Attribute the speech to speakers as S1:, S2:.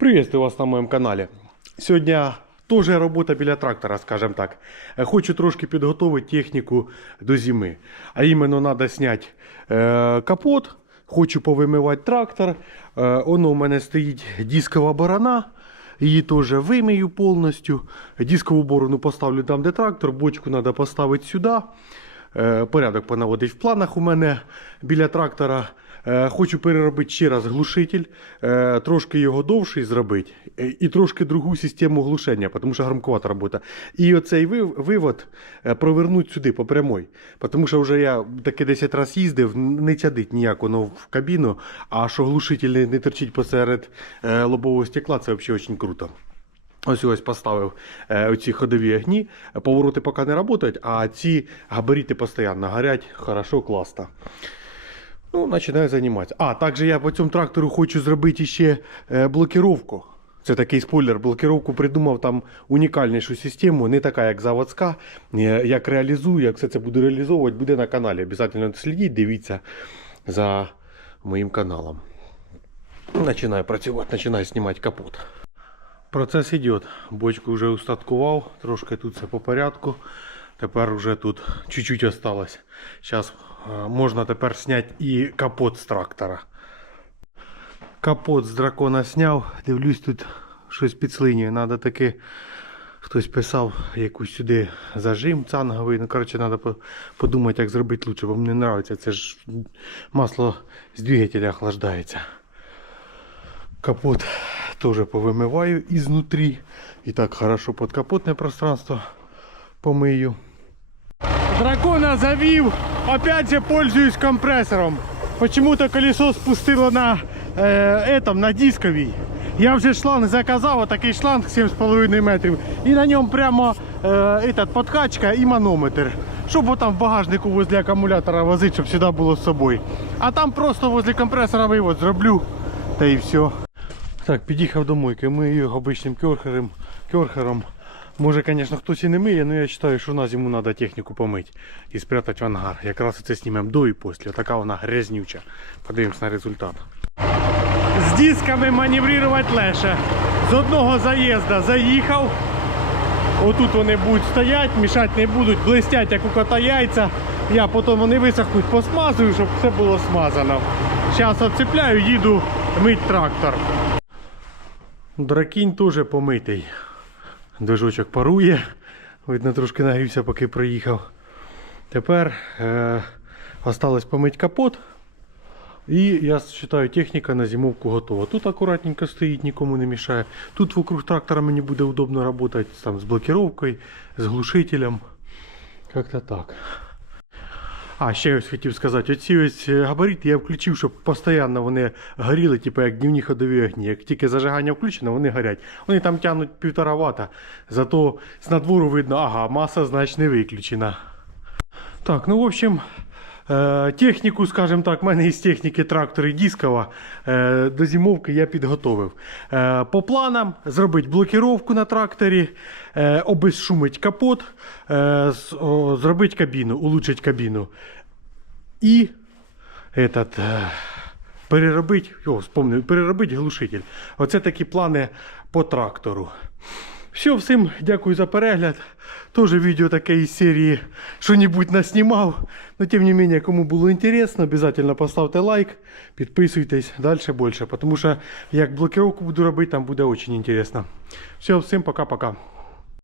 S1: Приветствую вас на моєму каналі. Сьогодні теж робота біля трактора, скажімо так. Е, Хочу трошки підготувати техніку до зими. А іменно треба зняти е, капот, хочу повимивати трактор. Е, воно у мене стоїть дискова борона. Її теж вимию повністю. Дискову борону поставлю там, де трактор, бочку треба поставити сюди. Е, Порядок понаводить в планах у мене біля трактора. Е, Хочу переробити ще раз глушитель, е, трошки його довший зробити і трошки другу систему глушення, тому що громкувата робота. І оцей вивод провернуть сюди по прямой. Тому що вже я таки 10 разів їздив, не чадить ніяк воно в кабіну, а що глушитель не, торчить посеред лобового стекла, це взагалі дуже круто. Ось ось поставив е, оці ходові огні. Повороти поки не працюють, а ці габарити постійно горять. Хорошо, класно. Ну, починаю займатися. А, також я по цьому трактору хочу зробити ще е, блокировку. Це такий спойлер. Блокировку придумав там унікальнішу систему, не така, як заводська. Е, Як реалізую, як все це буду реалізовувати, буде на каналі. Обязательно слідіть, дивіться за моїм каналом. Починаю працювати, починаю знімати капот. Процес йде. Бочку вже устаткував, трошки тут все по порядку. Тепер вже тут чуть-чуть осталось. Зараз можна тепер зняти і капот з трактора. Капот з дракона зняв. Дивлюсь, тут щось підслинює. Надо таки. Хтось писав якусь сюди зажим цанговий. Ну, коротше, треба подумати, як зробити лучше, бо мені подобається. Це ж масло з двигателя охлаждається. Капот тоже повымываю изнутри. И так хорошо подкапотное пространство помыю. Дракона завів. Опять же пользуюсь компрессором. Почему-то колесо спустило на э, этом, на дисковій. Я вже шланг заказав, такий шланг 7,5 метрів. І на ньому прямо е, этот, подкачка і манометр. Щоб от там в багажнику возле акумулятора возити, щоб сюди було з собою. А там просто возле компресора вивод зроблю. Та і все. Так, під'їхав до мойки, мию його обичним кьорхером. кьорхером. Може, звісно, хтось і не миє, але я вважаю, що на зиму треба техніку помити і спрятати в ангар. Якраз це знімемо до і після. Така вона грязнюча. Подивимось на результат. З дисками маневрувати легше. З одного заїзду заїхав. Отут вони будуть стояти, мішати не будуть, блистять, як у кота яйця. Я потім вони висохнуть, посмазую, щоб все було смазано. Зараз відцепляю, їду мить трактор. Дракінь теж помитий. Движочок парує. Видно, трошки нагрівся, поки проїхав. Тепер е, осталось помити капот. І я вважаю, техніка на зимовку готова. Тут акуратненько стоїть, нікому не мішає. Тут вокруг трактора мені буде удобно працювати там, з блокировкою, з глушителем. Як-то так. А, ще ось хотів сказати, оці ось е, габарити я включив, щоб постійно вони горіли, типу як днівні ходові огні. Як тільки зажигання включено, вони горять. Вони там тягнуть півтора вата, зато з надвору видно, ага, маса значно виключена. Так, ну в общем, техніку, скажімо так, в мене із техніки трактори дискова. Е, до зимовки я підготовив. Е, по планам зробити блокировку на тракторі, е, обезшумить капот, е, зробити кабіну, улучшить кабіну. І этот, е, переробити, о, вспомнив, переробити глушитель. Оце такі плани по трактору. Все, всім дякую за перегляд. Тоже відео таке із серії що-небудь наснімав. Но тим не менее, кому було інтересно, обязательно поставте лайк, підписуйтесь далі більше. Тому що як блокировку буду робити, там буде дуже інтересно. Все, всім пока-пока.